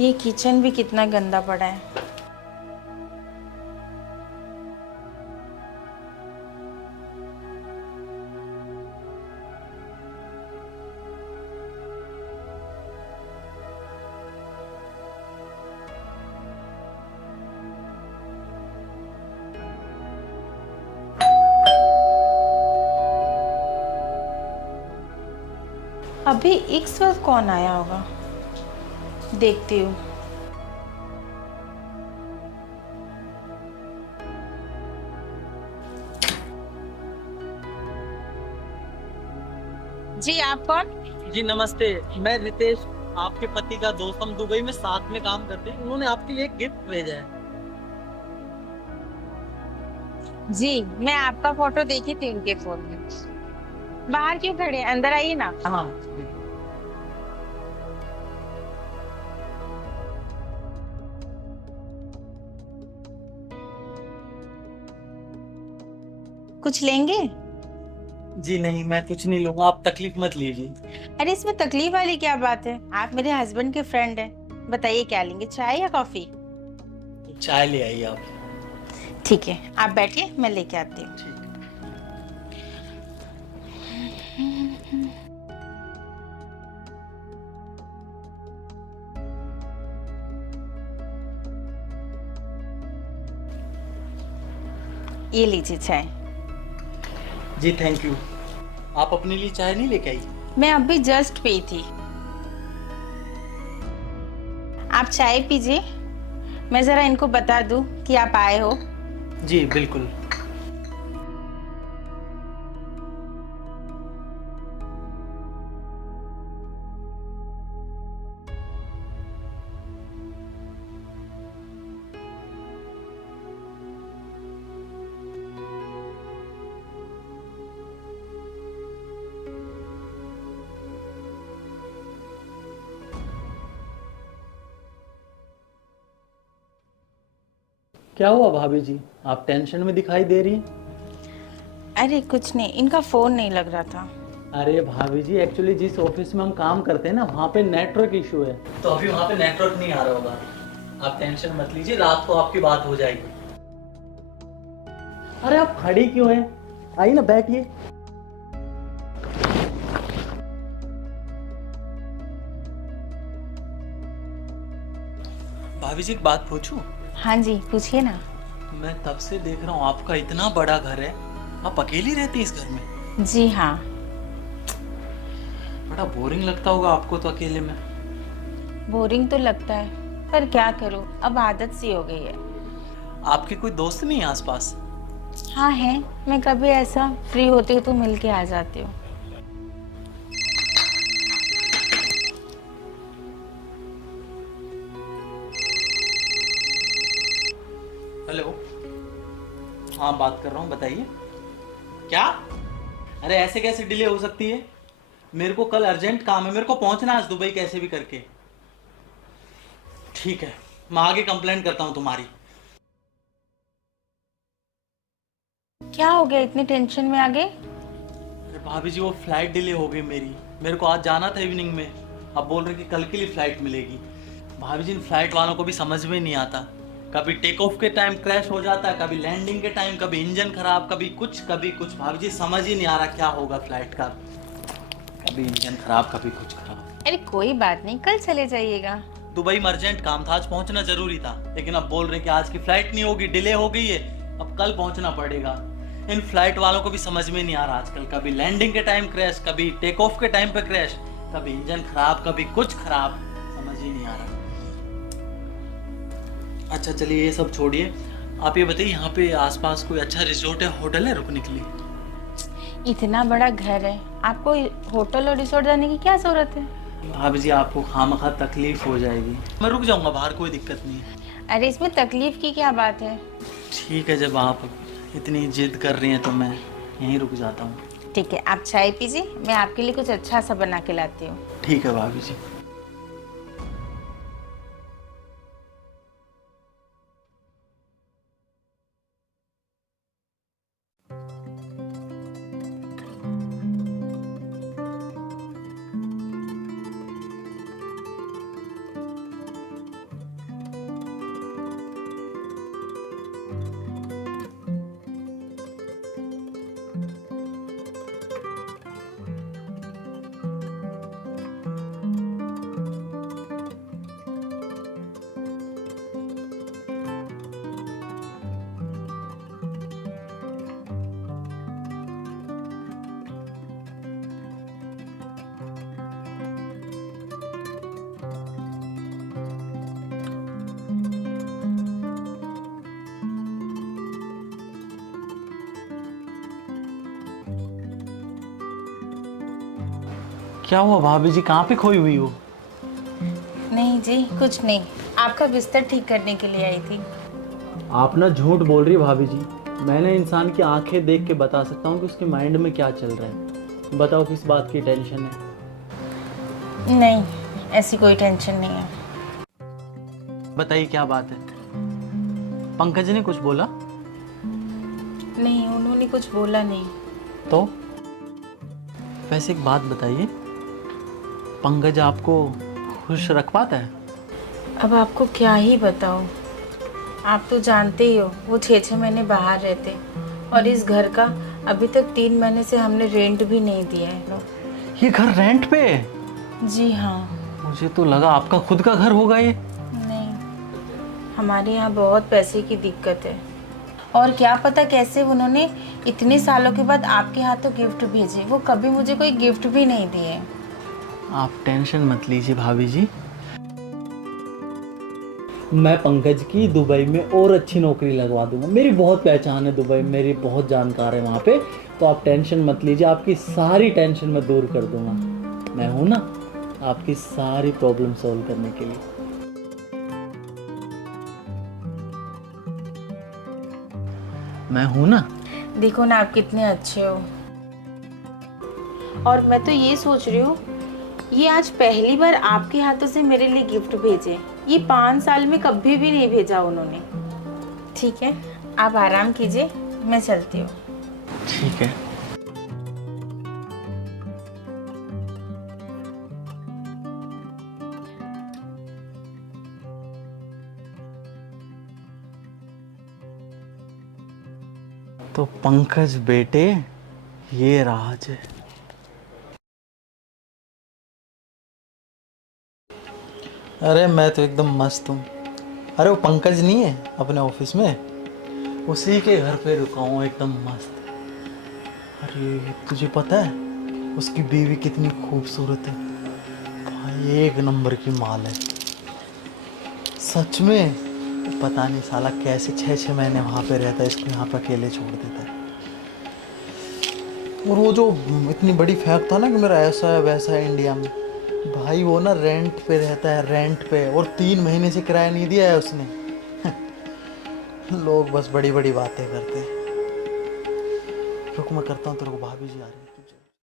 ये किचन भी कितना गंदा पड़ा है। अभी इस वक्त कौन आया होगा, देखती हूँ। जी, आप कौन? जी नमस्ते। मैं रितेश, आपके पति का दोस्त। हम दुबई में साथ में काम करते हैं। उन्होंने आपके लिए एक गिफ्ट भेजा है। जी, मैं आपका फोटो देखी थी उनके फोन में। बाहर क्यों खड़े हैं, अंदर आइए ना। हाँ। कुछ लेंगे? जी नहीं, मैं कुछ नहीं लूंगा, आप तकलीफ मत लीजिए। अरे इसमें तकलीफ वाली क्या बात है, आप मेरे हस्बैंड के फ्रेंड हैं। बताइए क्या लेंगे, चाय या कॉफी? चाय ले आइए आप। ठीक है, आप बैठिए, मैं लेके आती हूँ। ठीक। ये लीजिए चाय। जी थैंक यू। आप अपने लिए चाय नहीं लेके आई? मैं अभी जस्ट पी थी। आप चाय पीजिए, मैं जरा इनको बता दूं कि आप आए हो। जी बिल्कुल। क्या हुआ भाभी जी, आप टेंशन में दिखाई दे रही हैं? अरे कुछ नहीं, इनका फोन नहीं लग रहा था। अरे भाभी जी, एक्चुअली जिस ऑफिस में हम काम करते हैं ना, वहाँ पे नेटवर्क इशू है, तो अभी वहाँ पे नेटवर्क नहीं आ रहा होगा। आप टेंशन मत लीजिए, रात को आपकी बात हो जाएगी। अरे आप खड़ी क्यों हैं? आइए ना, बैठिए। भाभी जी एक बात पूछूं? हाँ जी, पूछिए ना। मैं तब से देख रहा हूँ, आपका इतना बड़ा घर है, आप अकेली रहती हैं इस घर में? जी हाँ। बड़ा बोरिंग लगता होगा आपको तो अकेले में। बोरिंग तो लगता है, पर क्या करूँ, अब आदत सी हो गई है। आपके कोई दोस्त नहीं है आसपास? हाँ है, मैं कभी ऐसा फ्री होती हूँ तो मिल के आ जाती हूँ। हेलो। हाँ बात कर रहा हूँ, बताइए। क्या? अरे ऐसे कैसे डिले हो सकती है? मेरे को कल अर्जेंट काम है, मेरे को पहुंचना है आज दुबई कैसे भी करके। ठीक है, मैं आगे कंप्लेंट करता हूँ तुम्हारी। क्या हो गया, इतनी टेंशन में आ गए? अरे भाभी जी, वो फ्लाइट डिले हो गई मेरी। मेरे को आज जाना था इवनिंग में, अब बोल रहे कि कल के लिए फ्लाइट मिलेगी। भाभी जी, इन फ्लाइट वालों को भी समझ में नहीं आता, कभी टेक ऑफ के टाइम क्रैश हो जाता है, कभी लैंडिंग के टाइम, कभी इंजन खराब, कभी कुछ कभी कुछ। भाभी जी समझ ही नहीं आ रहा क्या होगा फ्लाइट का, कभी इंजन खराब कभी कुछ खराब। अरे कोई बात नहीं, कल चले जाइएगा। दुबई में अर्जेंट काम था, आज पहुंचना जरूरी था, लेकिन अब बोल रहे हैं कि आज की फ्लाइट नहीं होगी, डिले हो गई है, अब कल पहुंचना पड़ेगा। इन फ्लाइट वालों को भी समझ में नहीं आ रहा आजकल, कभी लैंडिंग के टाइम क्रैश, कभी टेक ऑफ के टाइम पे क्रैश, कभी इंजन खराब, कभी कुछ खराब, समझ ही नहीं आ रहा। अच्छा चलिए ये सब छोड़िए, आप ये बताइए यहाँ पे आसपास कोई अच्छा रिजोर्ट या होटल है रुकने के लिए? इतना बड़ा घर है, आपको होटल और रिसोर्ट जाने की क्या जरूरत है? भाभी जी आपको खामखा तकलीफ हो जाएगी, मैं रुक जाऊंगा बाहर, कोई दिक्कत नहीं है। अरे इसमें तकलीफ की क्या बात है? ठीक है, जब आप इतनी जिद कर रही हैं तो मैं यहीं रुक जाता हूँ। ठीक है, आप चाय पीजिए, मैं आपके लिए कुछ अच्छा सा बना के लाती हूँ। ठीक है भाभी जी। क्या हुआ भाभी जी, कहाँ पे खोई हुई हो? नहीं जी, कुछ नहीं, आपका बिस्तर ठीक करने के लिए आई थी। आप ना झूठ बोल रही भाभी जी। मैंने इंसान की आंखें देख के बता सकता हूँ कि उसके माइंड में क्या चल रहा है। बताओ किस बात की टेंशन है? नहीं, ऐसी कोई टेंशन नहीं है। बताइए क्या बात है। पंकज ने कुछ बोला? नहीं, उन्होंने कुछ बोला नहीं। तो वैसे एक बात बताइए, पंकज आपको खुश रख पाता है? अब आपको क्या ही बताऊं, आप तो जानते ही हो वो 6-6 महीने बाहर रहते, और इस घर का अभी तक 3 महीने से हमने रेंट भी नहीं दिया है। ये घर रेंट पे है? जी हाँ। मुझे तो लगा आपका खुद का घर होगा ये। नहीं, हमारे यहाँ बहुत पैसे की दिक्कत है, और क्या पता कैसे उन्होंने इतने सालों के बाद आपके हाथों गिफ्ट भेजे। वो कभी मुझे कोई गिफ्ट भी नहीं दिए। आप टेंशन मत लीजिए भाभी जी, मैं पंकज की दुबई में और अच्छी नौकरी लगवा दूंगा। मेरी बहुत पहचान है दुबई में, मेरी बहुत जानकार है वहाँ पे। तो आप टेंशन मत लीजिए, आपकी सारी टेंशन मैं दूर कर दूंगा। मैं हूँ ना आपकी सारी प्रॉब्लम सॉल्व करने के लिए। मैं हूँ ना। देखो ना, आप कितने अच्छे हो। और मैं तो ये सोच रही हूँ, ये आज पहली बार आपके हाथों से मेरे लिए गिफ्ट भेजे। ये 5 साल में कभी भी नहीं भेजा उन्होंने। ठीक है, आप आराम कीजिए, मैं चलती हूँ। ठीक है। तो पंकज बेटे, ये राज है। अरे मैं तो एकदम मस्त हूँ। अरे वो पंकज नहीं है अपने ऑफिस में, उसी के घर पे रुका हूँ एकदम मस्त। अरे तुझे पता है उसकी बीवी कितनी खूबसूरत है भाई, एक नंबर की माल है सच में। पता नहीं साला कैसे 6-6 महीने वहाँ पे रहता है, इसको यहाँ पे अकेले छोड़ देता है। और वो जो इतनी बड़ी फैक्ट था ना कि मेरा ऐसा है वैसा है इंडिया में, भाई वो ना रेंट पे रहता है, रेंट पे, और 3 महीने से किराया नहीं दिया है उसने। लोग बस बड़ी बड़ी बातें करते हैं। रुक मैं करता हूँ, तेरे को भाभी जी आ रही है।